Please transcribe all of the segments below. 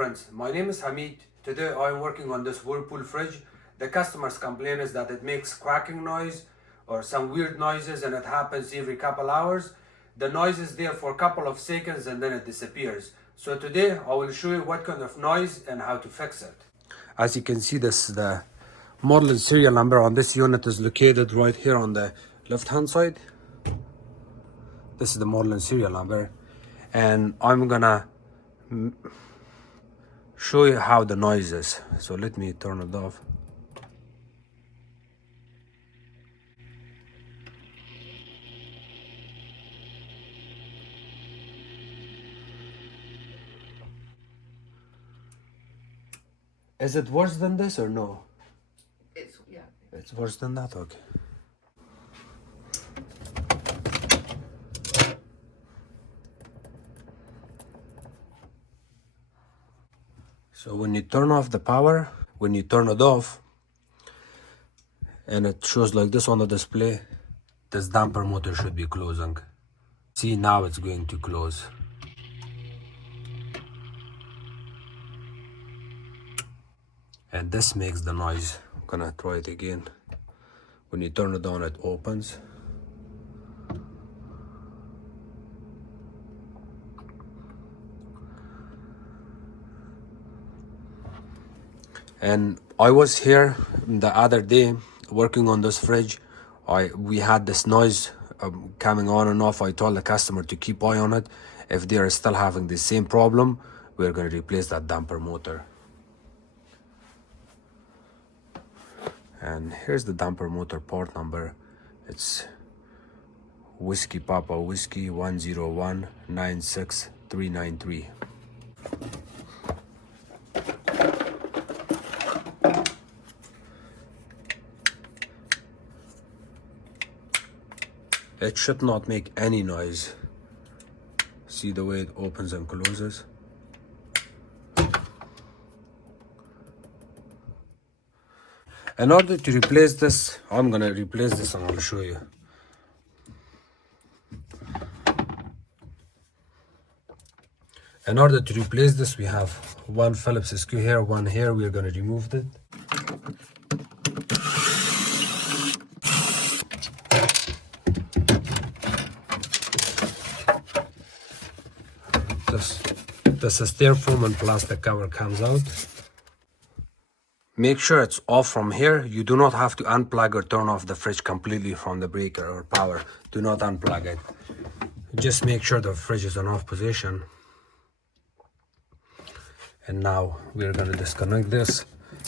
friends, my name is Hamid. Today I am working on this whirlpool fridge. The customer's complaint is that it makes cracking noise or some weird noises, and it happens every couple hours. The noise is there for a couple of seconds and then it disappears. So today I will show you what kind of noise and how to fix it. As you can see, this is the model and serial number on this unit is located right here on the left hand side. This is the model and serial number, and I'm gonna show you how the noise is. So let me turn it off. Is it worse than this or no? Yeah. It's worse than that, okay. So when you turn off the power, when you turn it off, and it shows like this on the display, this damper motor should be closing. See, now it's going to close. And this makes the noise. I'm gonna try it again. When you turn it on, it opens. And I was here the other day working on this fridge. We had this noise coming on and off. I told the customer to keep eye on it. If they are still having the same problem, we're going to replace that damper motor. And here's the damper motor part number. It's Whiskey Papa Whiskey 101-96393. It should not make any noise. See the way it opens and closes? In order to replace this, I'm gonna replace this and I'll show you. In order to replace this, we have one Phillips screw here, one here. We're gonna remove it. This styrofoam and plastic cover comes out. Make sure it's off from here. You do not have to unplug or turn off the fridge completely from the breaker or power. Do not unplug it. Just make sure the fridge is in off position. And now we're going to disconnect this.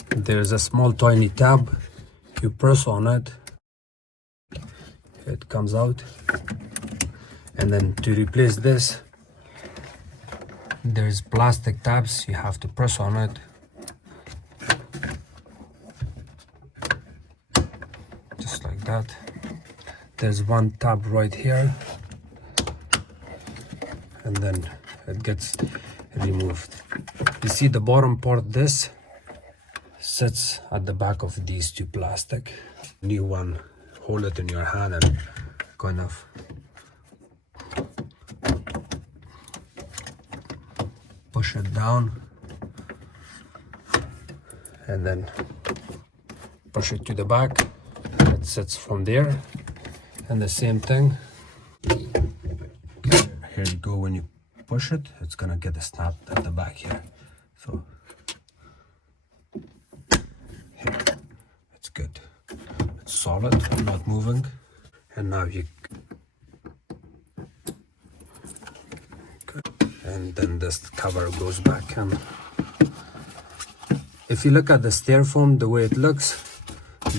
There's a small tiny tab. You press on it. It comes out. And then to replace this, there's plastic tabs. You have to press on it. Just like that. There's one tab right here, and then it gets removed. You see the bottom part, this sits at the back of these two plastic. New one, hold it in your hand and kind of push it down, and then push it to the back. It sits from there, and the same thing. Okay, here you go. When you push it, it's gonna get a snap at the back here. So here, it's good. It's solid, not moving. And now you. And then this cover goes back, and if you look at the styrofoam, the way it looks,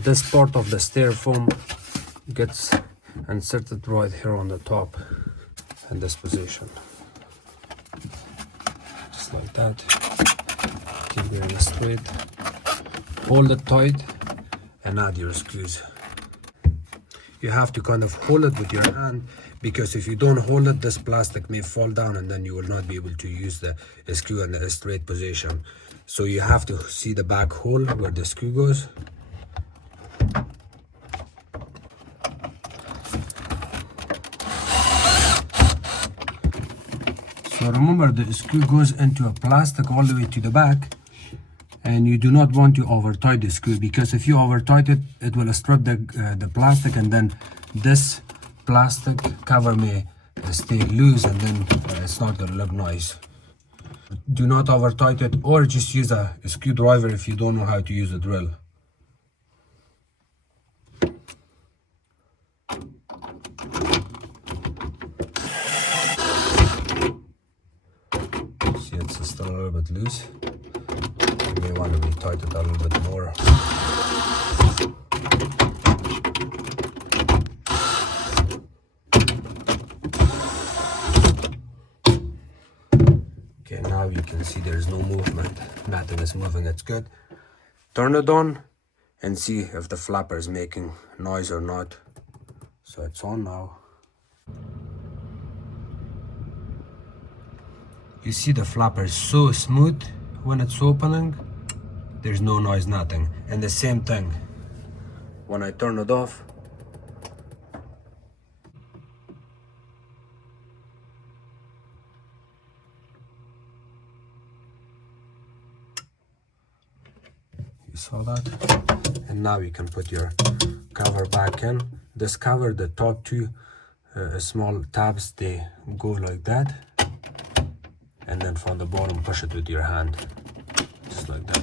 this part of the styrofoam gets inserted right here on the top in this position, just like that. Keep it straight, hold it tight and add your screws. You have to kind of hold it with your hand, because if you don't hold it, this plastic may fall down and then you will not be able to use the screw in the straight position. So you have to see the back hole where the screw goes. So remember, the screw goes into a plastic all the way to the back, and you do not want to over tight the screw, because if you over tight it, it will strip the plastic, and then this plastic cover may stay loose, and then it's not going to look nice. Do not over tight it, or just use a screwdriver if you don't know how to use a drill. See, it's still a little bit loose. You may want to retight it a little bit more. Okay, now you can see there's no movement. Nothing is moving, it's good. Turn it on and see if the flapper is making noise or not. So it's on now. You see the flapper is so smooth when it's opening. There's no noise, nothing. And the same thing when I turn it off. You saw that? And now you can put your cover back in. This cover, the top two small tabs, they go like that. And then from the bottom, push it with your hand, just like that.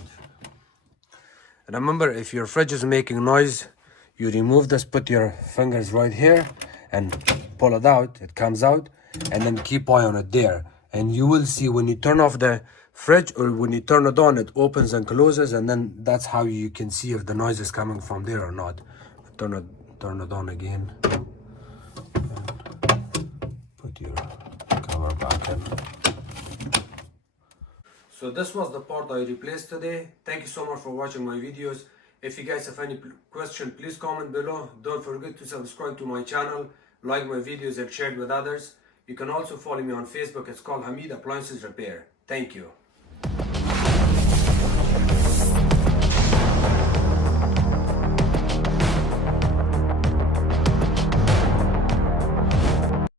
And remember, if your fridge is making noise, you remove this, put your fingers right here and pull it out, it comes out, and then keep eye on it there. And you will see when you turn off the fridge or when you turn it on, it opens and closes, and then that's how you can see if the noise is coming from there or not. Turn it on again. Put your cover back in. So this was the part I replaced today. Thank you so much for watching my videos. If you guys have any question, please comment below. Don't forget to subscribe to my channel, like my videos and share it with others. You can also follow me on Facebook. It's called Hamid Appliances Repair. Thank you.